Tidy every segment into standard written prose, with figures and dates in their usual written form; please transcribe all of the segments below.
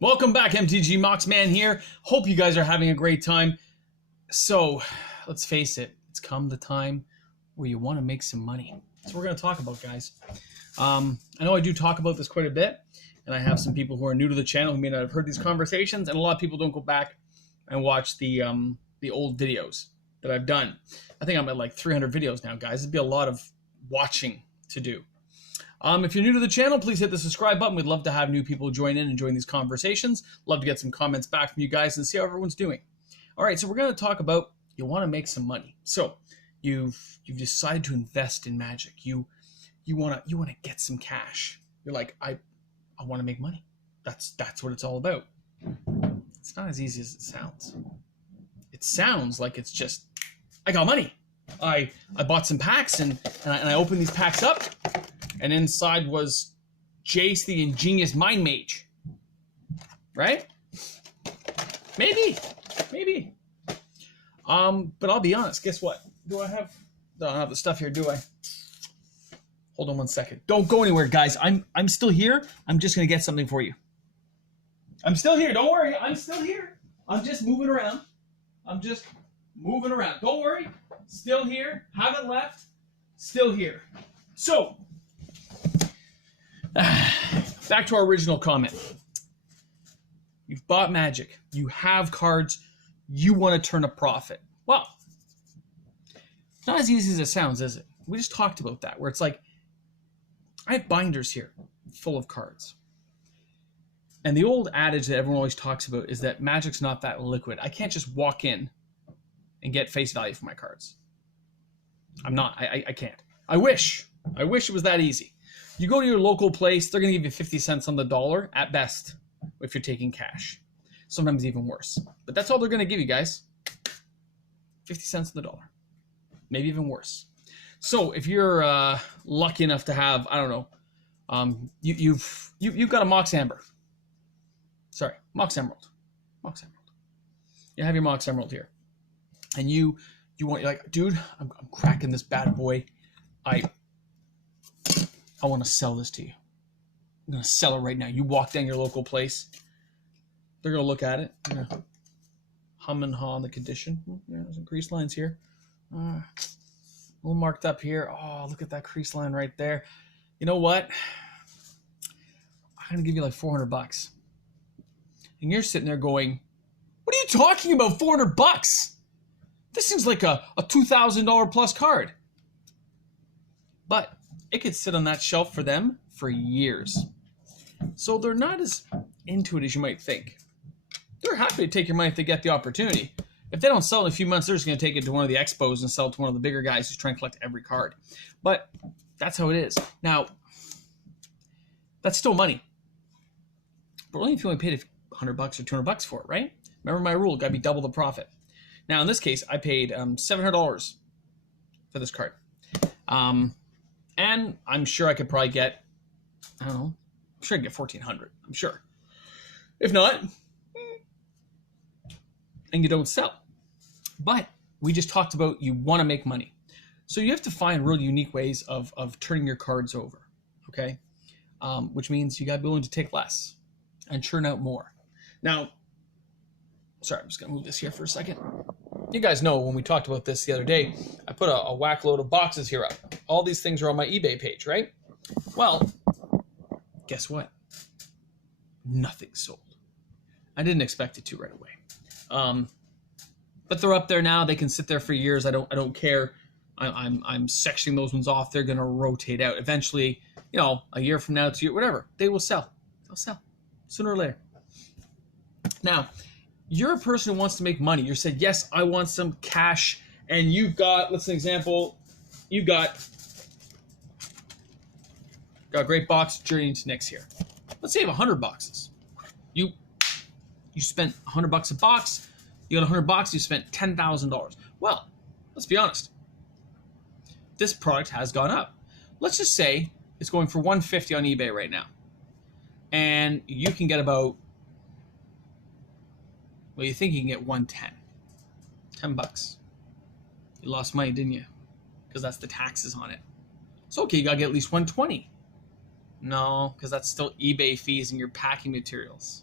Welcome back, MTG Moxman here. Hope you guys are having a great time. So, let's face it, it's come the time where you want to make some money. That's what we're going to talk about, guys. I know I do talk about this quite a bit, and I have some people who are new to the channel who may not have heard these conversations, and a lot of people don't go back and watch the old videos that I've done. I think I'm at like 300 videos now, guys. It'd be a lot of watching to do. If you're new to the channel, please hit the subscribe button. We'd love to have new people join in and join these conversations. Love to get some comments back from you guys and see how everyone's doing. All right, so we're going to talk about you want to make some money. So you've decided to invest in Magic. You want to get some cash. You're like, I want to make money. That's what it's all about. It's not as easy as it sounds. It sounds like it's just, I got money. I bought some packs and I opened these packs up. And inside was Jace the Ingenious Mind Mage. Right? Maybe. But I'll be honest, guess what? I don't have the stuff here, do I? Hold on one second. Don't go anywhere, guys. I'm still here. I'm just gonna get something for you. I'm still here, don't worry. I'm still here. I'm just moving around. Don't worry. Still here. Haven't left. Still here. So, back to our original comment. You've bought Magic. You have cards. You want to turn a profit. Well, not as easy as it sounds, is it? We just talked about that, where it's like, I have binders here full of cards. And the old adage that everyone always talks about is that Magic's not that liquid. I can't just walk in and get face value for my cards. I'm not. I can't. I wish it was that easy. You go to your local place, they're going to give you 50 cents on the dollar at best if you're taking cash. Sometimes even worse. But that's all they're going to give you, guys. 50 cents on the dollar. Maybe even worse. So if you're lucky enough to have, I don't know, you've got a Mox Amber. Sorry, Mox Emerald. You have your Mox Emerald here. And you're like, dude, I'm cracking this bad boy. I want to sell this to you. I'm going to sell it right now. You walk down your local place. They're going to look at it. They're going to hum and haw on the condition. Yeah, there's some crease lines here. A little marked up here. Oh, look at that crease line right there. You know what? I'm going to give you like 400 bucks. And you're sitting there going, what are you talking about, 400 bucks? This seems like a $2,000 plus card. But it could sit on that shelf for them for years. So they're not as into it as you might think. They're happy to take your money if they get the opportunity. If they don't sell in a few months, they're just going to take it to one of the expos and sell it to one of the bigger guys who's trying to collect every card. But that's how it is. Now, that's still money. But only if you only paid $100 or $200 for it, right? Remember my rule, got to be double the profit. Now, in this case, I paid $700 for this card. And I'm sure I could probably get, I don't know, I'm sure I could get $1,400. I'm sure. If not, and you don't sell. But we just talked about you want to make money. So you have to find real unique ways of turning your cards over, okay? Which means you got to be willing to take less and churn out more. Now, sorry, I'm just going to move this here for a second. You guys know when we talked about this the other day, I put a whack load of boxes here up. All these things are on my eBay page, right? Well, guess what? Nothing sold. I didn't expect it to right away. But they're up there now. They can sit there for years. I don't care. I'm sectioning those ones off. They're gonna rotate out. Eventually, you know, a year from now, 2 years, whatever, they will sell. They'll sell sooner or later. Now, you're a person who wants to make money. You said, yes, I want some cash. And you've got, let's say an example, you've got a great box Journey into Nyx here. Let's say you have 100 boxes. You spent $100 a box. You got 100 boxes, you spent $10,000. Well, let's be honest. This product has gone up. Let's just say it's going for $150 on eBay right now. And you can get about, well, you think you can get $110. $10. You lost money, didn't you? Because that's the taxes on it. So, okay, you got to get at least $120. No, because that's still eBay fees and your packing materials.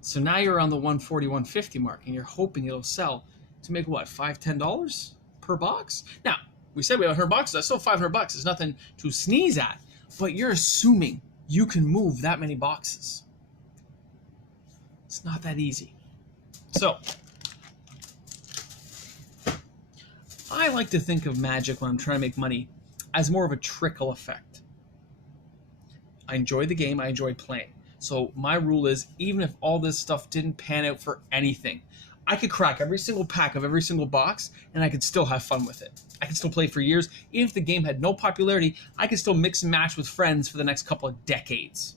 So now you're on the 140, 150 mark, and you're hoping it'll sell to make what, $5, $10 per box? Now, we said we have 100 boxes. That's still 500 bucks. It's nothing to sneeze at. But you're assuming you can move that many boxes. It's not that easy. So, I like to think of Magic when I'm trying to make money as more of a trickle effect. I enjoy the game. I enjoy playing. So my rule is, even if all this stuff didn't pan out for anything, I could crack every single pack of every single box, and I could still have fun with it. I could still play for years. Even if the game had no popularity, I could still mix and match with friends for the next couple of decades,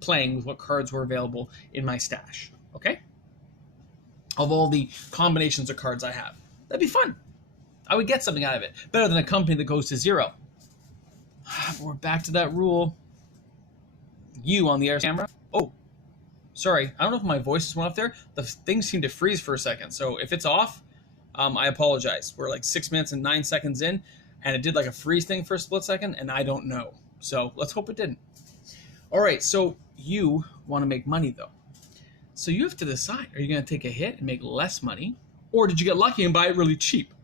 playing with what cards were available in my stash, okay? Of all the combinations of cards I have. That'd be fun. I would get something out of it. Better than a company that goes to zero. We're back to that rule. You on the air camera. Oh, sorry. I don't know if my voice just went up there. The thing seemed to freeze for a second. So if it's off, I apologize. We're like 6 minutes and 9 seconds in, and it did like a freeze thing for a split second, and I don't know. So let's hope it didn't. All right, so you want to make money, though. So you have to decide. Are you going to take a hit and make less money, or did you get lucky and buy it really cheap?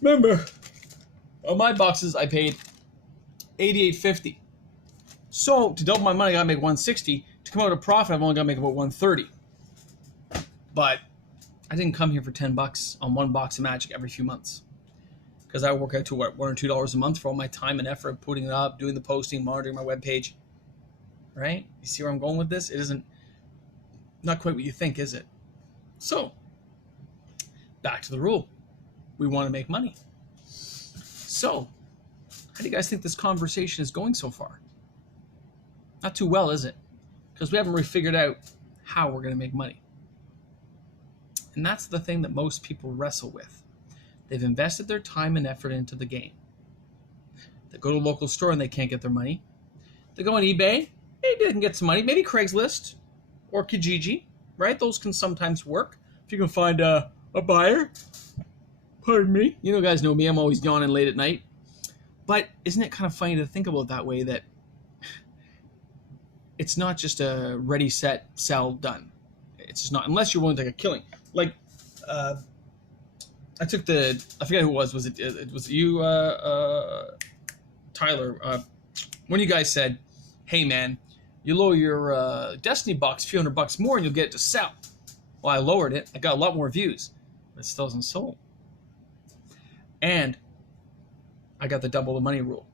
Remember, on my boxes, I paid $88.50. So to double my money, I got to make $160. To come out of profit, I've only got to make about $130. But I didn't come here for $10 on one box of Magic every few months, because I work out to what, $1 or $2 a month for all my time and effort of putting it up, doing the posting, monitoring my webpage. Right? You see where I'm going with this? It isn't not quite what you think, is it? So back to the rule. We want to make money. So how do you guys think this conversation is going so far? Not too well, is it? Because we haven't really figured out how we're going to make money. And that's the thing that most people wrestle with. They've invested their time and effort into the game. They go to a local store and they can't get their money. They go on eBay, maybe they can get some money. Maybe Craigslist or Kijiji, right? Those can sometimes work. If you can find a buyer. Pardon me. You know, guys know me. I'm always yawning late at night. But isn't it kind of funny to think about it that way, that it's not just a ready, set, sell, done. It's just not, unless you're willing to take a killing. Like, I forget who it was. Was it you, Tyler? One of you guys said, hey man, you lower your Destiny box a few $100 more and you'll get it to sell. Well, I lowered it. I got a lot more views, but it still hasn't sold. And I got the double the money rule.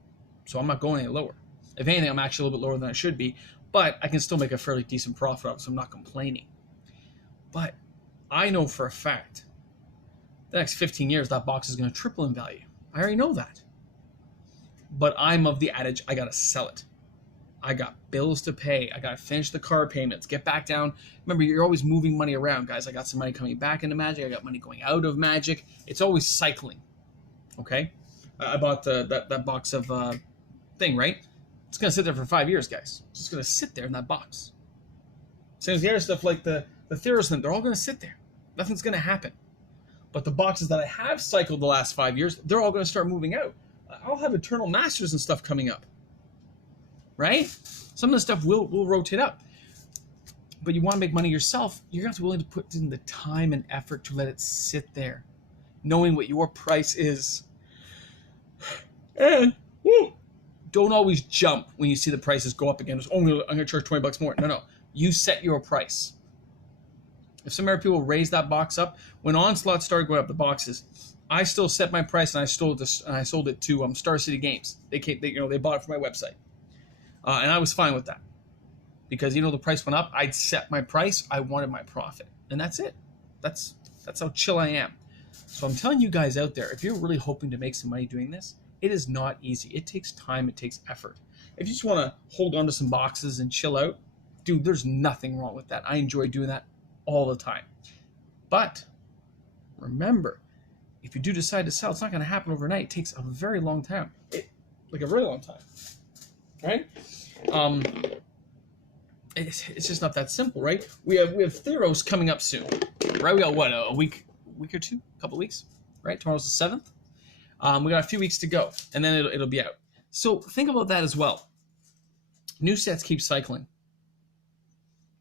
So I'm not going any lower. If anything, I'm actually a little bit lower than I should be, but I can still make a fairly decent profit off it, so I'm not complaining. But I know for a fact the next 15 years that box is going to triple in value. I already know that. But I'm of the adage, I got to sell it. I got bills to pay. I got to finish the car payments, get back down. Remember, you're always moving money around, guys. I got some money coming back into Magic. I got money going out of Magic. It's always cycling. Okay? I bought that box of thing, right? It's going to sit there for 5 years, guys. It's just going to sit there in that box. Same as the other stuff like the Theros thing. They're all going to sit there. Nothing's going to happen. But the boxes that I have cycled the last 5 years, they're all going to start moving out. I'll have Eternal Masters and stuff coming up. Right? Some of the stuff will rotate up. But you want to make money yourself, you're going to have to be willing to put in the time and effort to let it sit there, knowing what your price is. And don't always jump when you see the prices go up again. I'm going to charge $20 more. No. You set your price. If some other people raise that box up, when Onslaught started going up the boxes, I still set my price and I sold it to Star City Games. They bought it from my website. And I was fine with that. Because, the price went up. I'd set my price. I wanted my profit. And that's it. That's how chill I am. So I'm telling you guys out there, if you're really hoping to make some money doing this, it is not easy. It takes time. It takes effort. If you just want to hold on to some boxes and chill out, dude, there's nothing wrong with that. I enjoy doing that all the time. But remember, if you do decide to sell, it's not going to happen overnight. It takes a very long time. Like a very long time. Right? It's just not that simple, right? We have Theros coming up soon, right? We got what, a week or two, a couple weeks, right? Tomorrow's the 7th. We got a few weeks to go, and then it'll be out. So think about that as well. New sets keep cycling.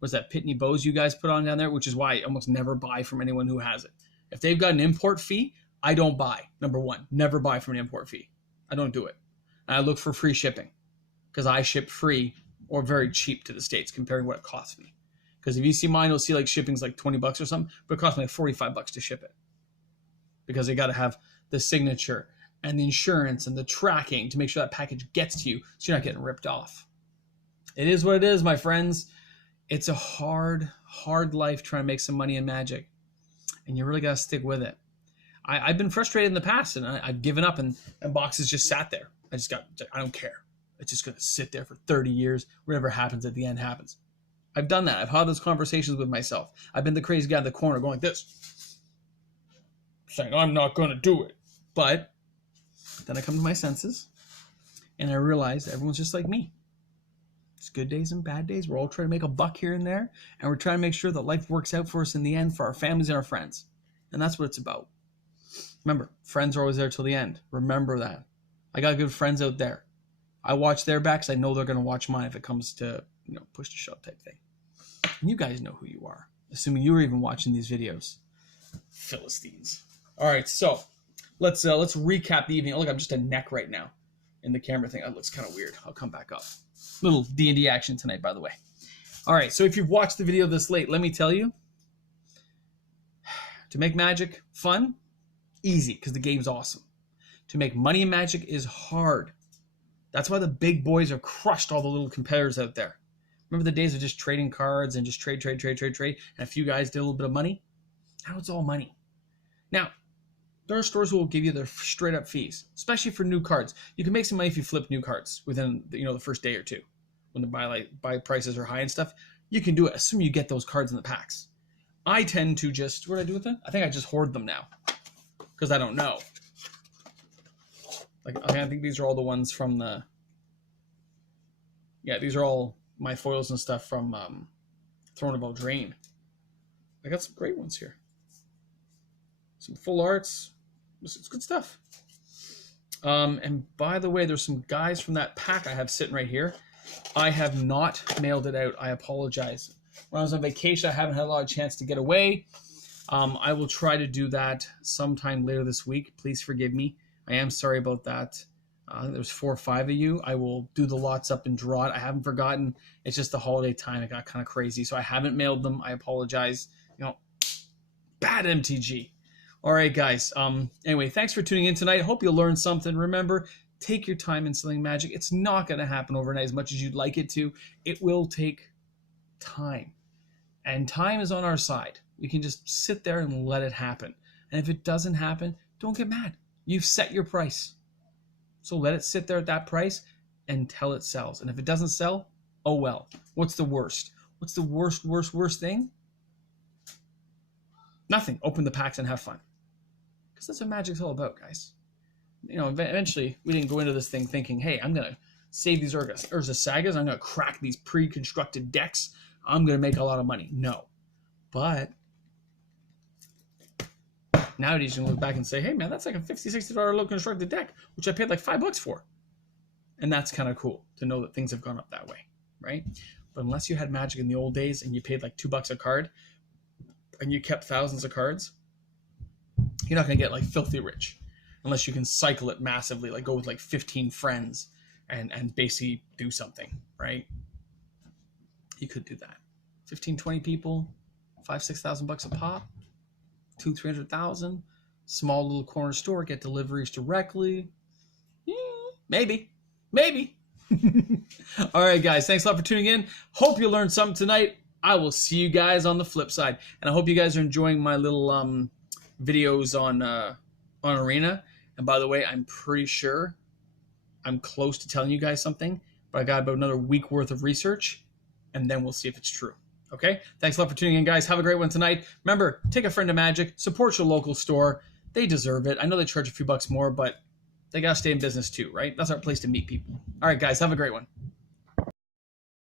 was that Pitney Bowes you guys put on down there, which is why I almost never buy from anyone who has it. If they've got an import fee, I don't buy. Number one, never buy from an import fee. I don't do it. And I look for free shipping because I ship free or very cheap to the States compared to what it costs me. Because if you see mine, you'll see like shipping's like 20 bucks or something, but it costs me like 45 bucks to ship it. Because they got to have the signature and the insurance and the tracking to make sure that package gets to you so you're not getting ripped off. It is what it is, my friends. It's a hard, hard life trying to make some money in Magic. And you really got to stick with it. I've been frustrated in the past, and I've given up, and boxes just sat there. I don't care. It's just going to sit there for 30 years. Whatever happens at the end happens. I've done that. I've had those conversations with myself. I've been the crazy guy in the corner going like this, saying, I'm not going to do it. But then I come to my senses, and I realize everyone's just like me. It's good days and bad days. We're all trying to make a buck here and there, and we're trying to make sure that life works out for us in the end for our families and our friends. And that's what it's about. Remember, friends are always there till the end. Remember that. I got good friends out there. I watch their backs. I know they're going to watch mine if it comes to, push to shove type thing. And you guys know who you are, assuming you were even watching these videos. Philistines. All right, so let's recap the evening. Oh, look, I'm just a neck right now in the camera thing. That looks kind of weird. I'll come back up. Little D&D action tonight, by the way. All right, so if you've watched the video this late, let me tell you, to make Magic fun, easy, because the game's awesome. To make money in Magic is hard. That's why the big boys have crushed all the little competitors out there. Remember the days of just trading cards and just trade, and a few guys did a little bit of money? Now it's all money. Now, there are stores who will give you their straight up fees, especially for new cards. You can make some money if you flip new cards within the first day or two. When the buy prices are high and stuff, you can do it, assuming you get those cards in the packs. I tend to just, what do I do with them? I think I just hoard them now, because I don't know. I think these are all the ones from the, these are all my foils and stuff from Throne of Eldraine. I got some great ones here. Some full arts. It's good stuff. And by the way, there's some guys from that pack I have sitting right here. I have not mailed it out. I apologize. When I was on vacation, I haven't had a lot of chance to get away. I will try to do that sometime later this week. Please forgive me. I am sorry about that. There's 4 or 5 of you. I will do the lots up and draw it. I haven't forgotten. It's just the holiday time. It got kind of crazy, so I haven't mailed them. I apologize. Bad MTG. All right, guys. Anyway, thanks for tuning in tonight. Hope you'll learn something. Remember, take your time in selling Magic. It's not going to happen overnight as much as you'd like it to. It will take time. And time is on our side. We can just sit there and let it happen. And if it doesn't happen, don't get mad. You've set your price. So let it sit there at that price until it sells. And if it doesn't sell, oh well. What's the worst? What's the worst thing? Nothing. Open the packs and have fun. Because that's what Magic's all about, guys. Eventually, we didn't go into this thing thinking, hey, I'm going to save these Urza Sagas. I'm going to crack these pre-constructed decks. I'm going to make a lot of money. No. But nowadays, you can look back and say, hey, man, that's like a $50, $60 low constructed deck, which I paid like $5 for. And that's kind of cool to know that things have gone up that way, right? But unless you had Magic in the old days and you paid like $2 a card and you kept thousands of cards, you're not going to get like filthy rich unless you can cycle it massively, like go with like 15 friends and basically do something, right? You could do that. 15, 20 people, $5,000-$6,000 a pop. 200,000-300,000, small little corner store, get deliveries directly. Maybe. All right, guys, thanks a lot for tuning in. Hope you learned something tonight. I will see you guys on the flip side, and I hope you guys are enjoying my little videos on Arena. And by the way, I'm pretty sure I'm close to telling you guys something, but I got about another week worth of research, and then we'll see if it's true. Okay, thanks a lot for tuning in, guys. Have a great one tonight. Remember, take a friend to Magic, support your local store. They deserve it. I know they charge a few bucks more, but they got to stay in business too, right? That's our place to meet people. All right, guys, have a great one.